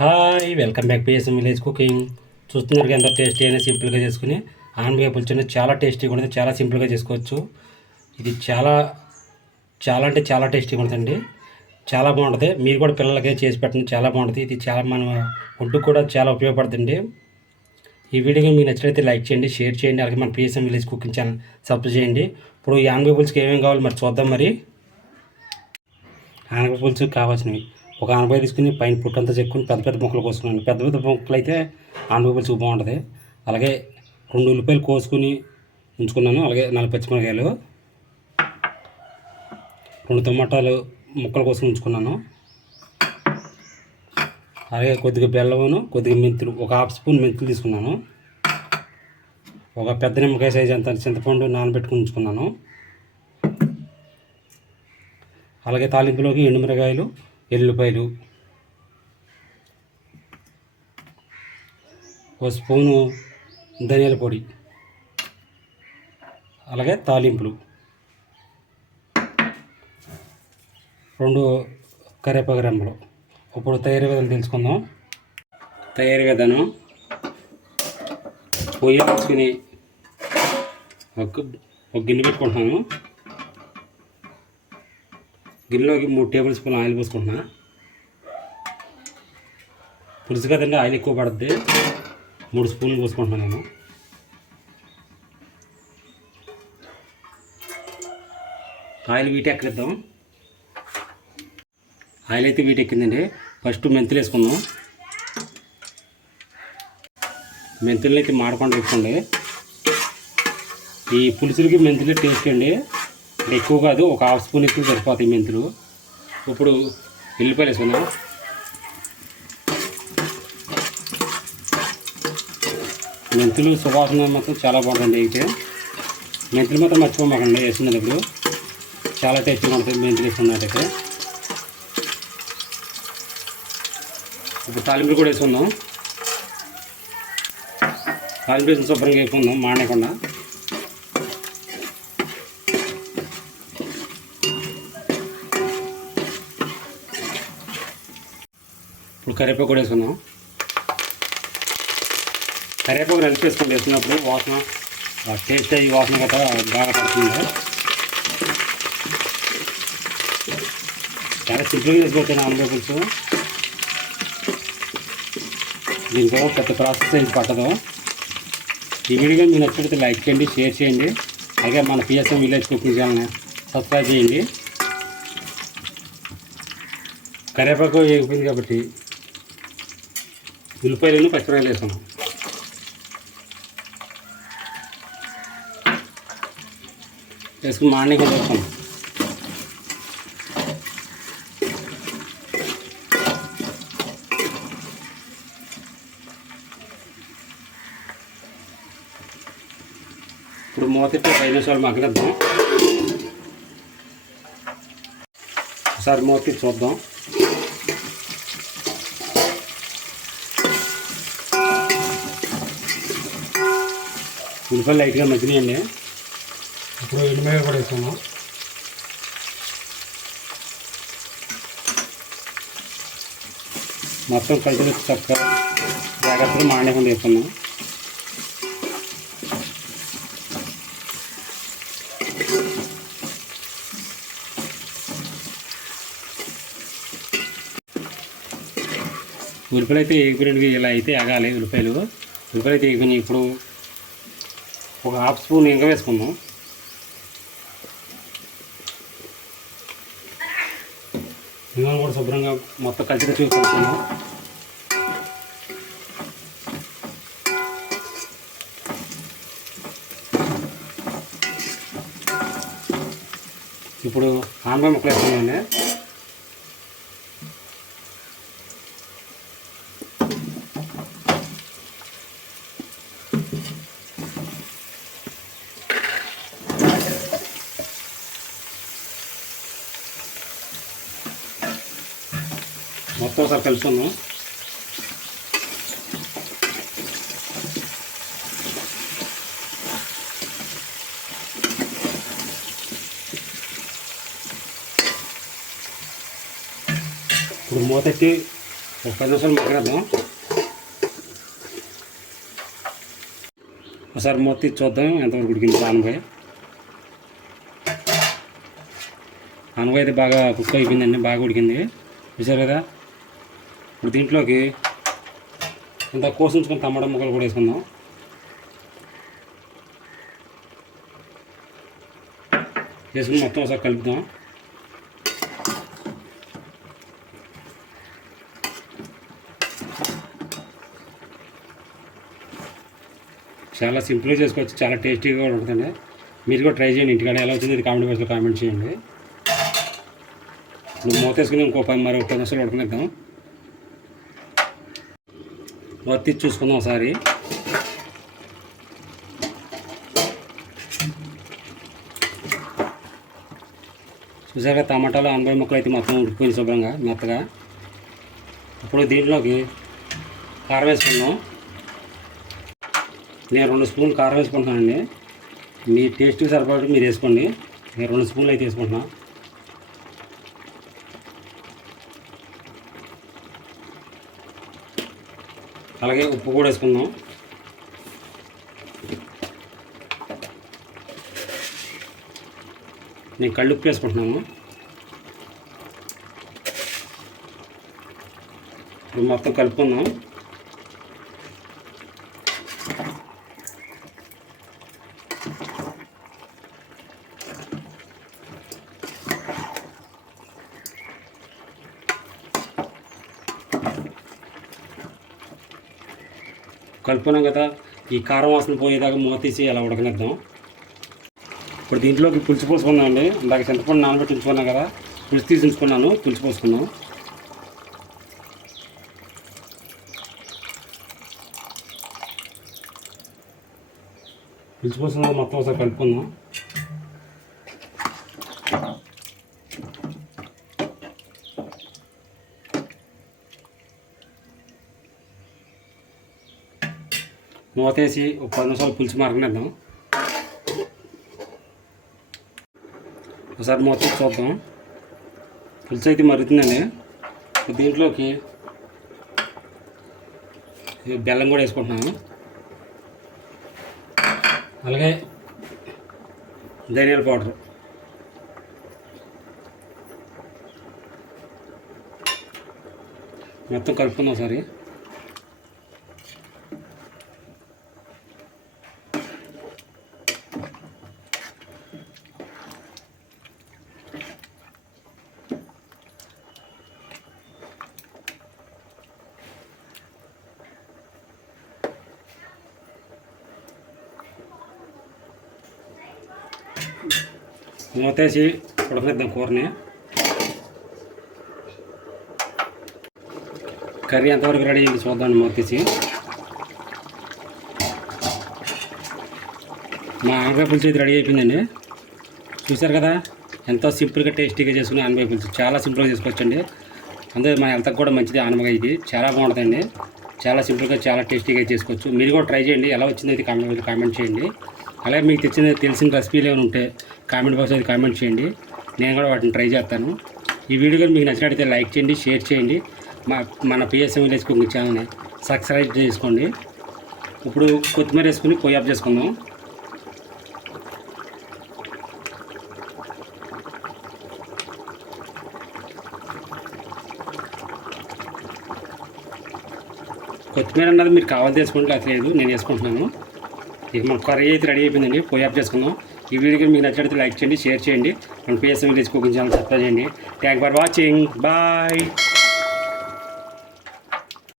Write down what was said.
Hi welcome back PSM village cooking. చూస్తున్నారు ఎంత tasty అయినా సింపుల్గా చేసుకుని ఆనపకాయ పులుసు చాలా టేస్టీగా ఉంటుంది. చాలా సింపుల్గా చేసుకోవచ్చు. ఇది చాలా చాలా అంటే చాలా టేస్టీగా ఉంటుందండి. చాలా బాగుంటుంది. మీరు కూడా పిల్లలకి చేసి పెట్టండి, చాలా బాగుంటుంది. ఇది చాలా మన ఫుడ్ కూడా చాలా ఉపయోగపడుతుంది. ఈ వీడియో మీకు నచ్చినట్లయితే లైక్ చేయండి, షేర్ చేయండి. అలాగే మన PSM village cooking channel subscribe చేయండి. ఇప్పుడు ఈ ఆనపకాయ పులుసుకి ఏమేమి కావాలి మరి చూద్దాం. మరి ఆనపకాయ పులుసు కావాల్సినవి: ఒక ఆనపకాయ తీసుకుని పైన పుట్టంతా చెక్కుని పెద్ద పెద్ద ముక్కలు కోసుకున్నాను. పెద్ద పెద్ద ముక్కలు అయితే ఆనపకాయ పులుసు బాగుంటుంది. అలాగే 2 ఉల్లిపాయలు కోసుకుని ఉంచుకున్నాను. అలాగే 4 పచ్చిమిరకాయలు, 2 టమాటాలు ముక్కలు కోసుకుని ఉంచుకున్నాను. అలాగే కొద్దిగా బెల్లమును, కొద్దిగా మెంతులు, ఒక హాఫ్ స్పూన్ మెంతులు తీసుకున్నాను. ఒక పెద్ద నిమ్మకాయ సైజు అంత చింతపండు నానబెట్టుకుని ఉంచుకున్నాను. అలాగే తాలింపులోకి ఎండుమిరకాయలు, ఎల్లుల్లిపాయలు, ఒక స్పూను ధనియాల పొడి, అలాగే తాలింపులు, 2 కరివేపాకు రెమ్మలు. ఇప్పుడు తయారీ విధానం తెలుసుకుందాం. తయారీ విధానం: పొయ్యి వేసుకుని ఒక గిన్నె పెట్టుకుంటున్నాను. గిన్నెలోకి 3 టేబుల్ స్పూన్ ఆయిల్ పోసుకుంటున్నా. పులుసు కదండి, ఆయిల్ ఎక్కువ పడుద్ది. 3 స్పూన్లు పోసుకుంటున్నాను నేను. ఆయిల్ వీటెక్కిద్దాం. ఆయిల్ అయితే వీటెక్కిందండి. ఫస్ట్ మెంతులు వేసుకుందాం. మెంతులు అయితే మాడకుండా వేసుకోండి. ఈ పులుసులకి మెంతులు టేస్ట్ అండి. ఎక్కువ కాదు, ఒక హాఫ్ స్పూన్ ఎక్కువ సరిపోతాయి మెంతులు. ఇప్పుడు ఎల్లిపాయలు వేసుకుందాం. మెంతులు సువాసన మాత్రం చాలా బాగుంటుంది. అయితే మెంతులు మాత్రం మర్చిపోమాకండి వేసుకున్నప్పుడు, చాలా టేస్ట్గా ఉంటుంది మెంతులు వేసుకున్నట్టయితే. ఇప్పుడు తాలింపులు కూడా వేసుకుందాం. తాలింపు వేసుకుని శుభ్రంగా వేసుకుందాం మాడకుండా. ఇప్పుడు కరివేపాకు కూడా వేసుకుందాం. కరివేపాకు కలిపేసుకుంటూ వేసుకున్నప్పుడు వాసన టేస్ట్ అయ్యి వాసన గట్రా బాగా పడుతుంది. చాలా సింపుల్గా వేసుకోవచ్చు ఆనపకాయ పులుసు. దీంట్లో పెద్ద ప్రాసెస్ ఏం పట్టదు. ఈ వీడియో మీకు నచ్చినట్లయితే లైక్ చేయండి, షేర్ చేయండి. అలాగే మన పిఎస్ఎం విలేజ్ కుకింగ్ ఛానల్ని సబ్స్క్రైబ్ చేయండి. కరివేపాకు వేగిపోయింది కాబట్టి ఉల్లిపాయలను పచ్చిమిరపకాయలు వేసుకున్నాం. వేసుకుని మాడనీకి వేసుకున్నాం. ఇప్పుడు మూతెట్టి 5 నిమిషాలు మగ్గనిద్దాం. ఒకసారి మూత చూద్దాం. ఉల్లిపాయలు లైట్గా మగ్గినాయండి. ఇప్పుడు ఎండుమిరపకాయలు కూడా వేసుకున్నాం. మొత్తం కలిసి చక్కగా జాగ్రత్తగా మాడకుండా వేసుకున్నాం. ఉల్లిపాయలు అయితే ఎగిపోయినవి ఇలా అయితే ఎగాలి. ఉల్లిపాయలు అయితే ఎగిపోయినాయి. ఇప్పుడు ఒక హాఫ్ స్పూన్ ఇంగ వేసుకుందాం. ఇంగను కూడా శుభ్రంగా మొత్తం కలిసి చూసుకుంటున్నాం. ఇప్పుడు ఆనపకాయ ముక్కలు వేసుకున్నామండి. మొత్తం ఒకసారి కలుసుకున్నాం. ఇప్పుడు మూతెట్టి ఒక 10 నిమిషాలు మగ్గనిద్దాం. ఒకసారి మూత తీసి చూద్దాం ఎంతవరకు ఉడికింది. ఆనపకాయ అయితే బాగా కుక్ అయిపోయిందండి, బాగా ఉడికింది. చూసారు కదా. ఇప్పుడు దీంట్లోకి ఇంత కోసి ఉంచుకొని టమాటా ముక్కలు కూడా వేసుకుందాం. వేసుకుని మొత్తం ఒకసారి కలుపుదాం. చాలా సింపుల్గా చేసుకోవచ్చు, చాలా టేస్టీగా కూడా ఉంటుందండి. మీరు కూడా ట్రై చేయండి ఇంటికాడ. ఎలా వచ్చింది ఇది కామెంట్ బాక్స్లో కామెంట్ చేయండి. ఇప్పుడు మూత వేసుకుని ఇంకో 10 నిమిషాలు ఉడకనిద్దాం. మూత తీసి చూసుకుందాం ఒకసారి. చూసాక టమాటాలు ఆనపకాయ ముక్కలు అయితే మొత్తం ఉడికిపోయింది శుభ్రంగా మెత్తగా. ఇప్పుడు దీంట్లోకి కారం వేసుకుందాం. నేను 2 స్పూన్లు కారం వేసుకుంటున్నానండి. మీ టేస్ట్కి సరిపడి మీరు వేసుకోండి. నేను 2 స్పూన్లు అయితే వేసుకుంటున్నాను. అలాగే ఉప్పు కూడా వేసుకుందాం. నేను కళ్ళుప్పు వేసుకుంటున్నాను. ఇప్పుడు మొత్తం కలుపుకుందాం. కలుపుకున్నాం కదా, ఈ కారం వాసన పోయేదాకా మూత తీసి అలా ఉడకనిద్దాం. ఇప్పుడు దీంట్లోకి పులుసు పోసుకుందామండి. ఇందాక చింతపండు నానబెట్టి ఉంచుకున్నాం కదా, పులుసు తీసి ఉంచుకున్నాను. పులుసు పోసుకుందాం. పులుసు పోసుకున్నాక మొత్తం ఒకసారి కలుపుకుందాం. మూత వేసి ఒక 10 నిమిషాలు పులుసు మరగనిద్దాం. ఒకసారి మూత చూద్దాం. పులుసు అయితే మరుగుతుందండి. దీంట్లోకి బెల్లం కూడా వేసుకుంటున్నాను. అలాగే ధనియాల పౌడర్. మొత్తం కలుపుకుందాం ఒకసారి. మూతేసి ఉడకనిద్దాం కూరని. కర్రీ ఎంతవరకు రెడీ అయింది చూద్దాం. మూతేసి మా ఆనపకాయ పులుసు అయితే రెడీ అయిపోయిందండి. చూసారు కదా, ఎంతో సింపుల్గా టేస్టీగా చేసుకుని ఆనపకాయ పులుసు చాలా సింపుల్గా చేసుకోవచ్చండి. అందుకే మన హెల్త్కి కూడా మంచిది. ఆనపకాయ ఇది చాలా బాగుంటుందండి. చాలా సింపుల్గా చాలా టేస్టీగా చేసుకోవచ్చు. మీరు కూడా ట్రై చేయండి. ఎలా వచ్చింది అయితే కామెంట్ చేయండి. అలాగే మీకు తెలిసిన రెసిపీలు ఏమైనా ఉంటే కామెంట్ బాక్స్ అయితే కామెంట్ చేయండి. నేను కూడా వాటిని ట్రై చేస్తాను. ఈ వీడియో కానీ మీకు నచ్చినట్లయితే లైక్ చేయండి, షేర్ చేయండి. మన పిఎస్ఎం విలేజ్ కుకింగ్ ఛానల్ని సబ్స్క్రైబ్ చేసుకోండి. ఇప్పుడు కొత్తిమీర వేసుకుని పొయ్యి ఆఫ్ చేసుకుందాం. కొత్తిమీర అన్నది మీరు కావాలి చేసుకుంటే లేదు, నేను వేసుకుంటున్నాను. ఇక మన కర్రీ అయితే రెడీ అయిపోయిందండి. పొయ్యి ఆఫ్ చేసుకుందాం. ఈ వీడియోకి మీకు నచ్చినట్లయితే లైక్ చేయండి, షేర్ చేయండి. మన PSM village cooking channel subscribe చేయండి. Thank for watching. బాయ్.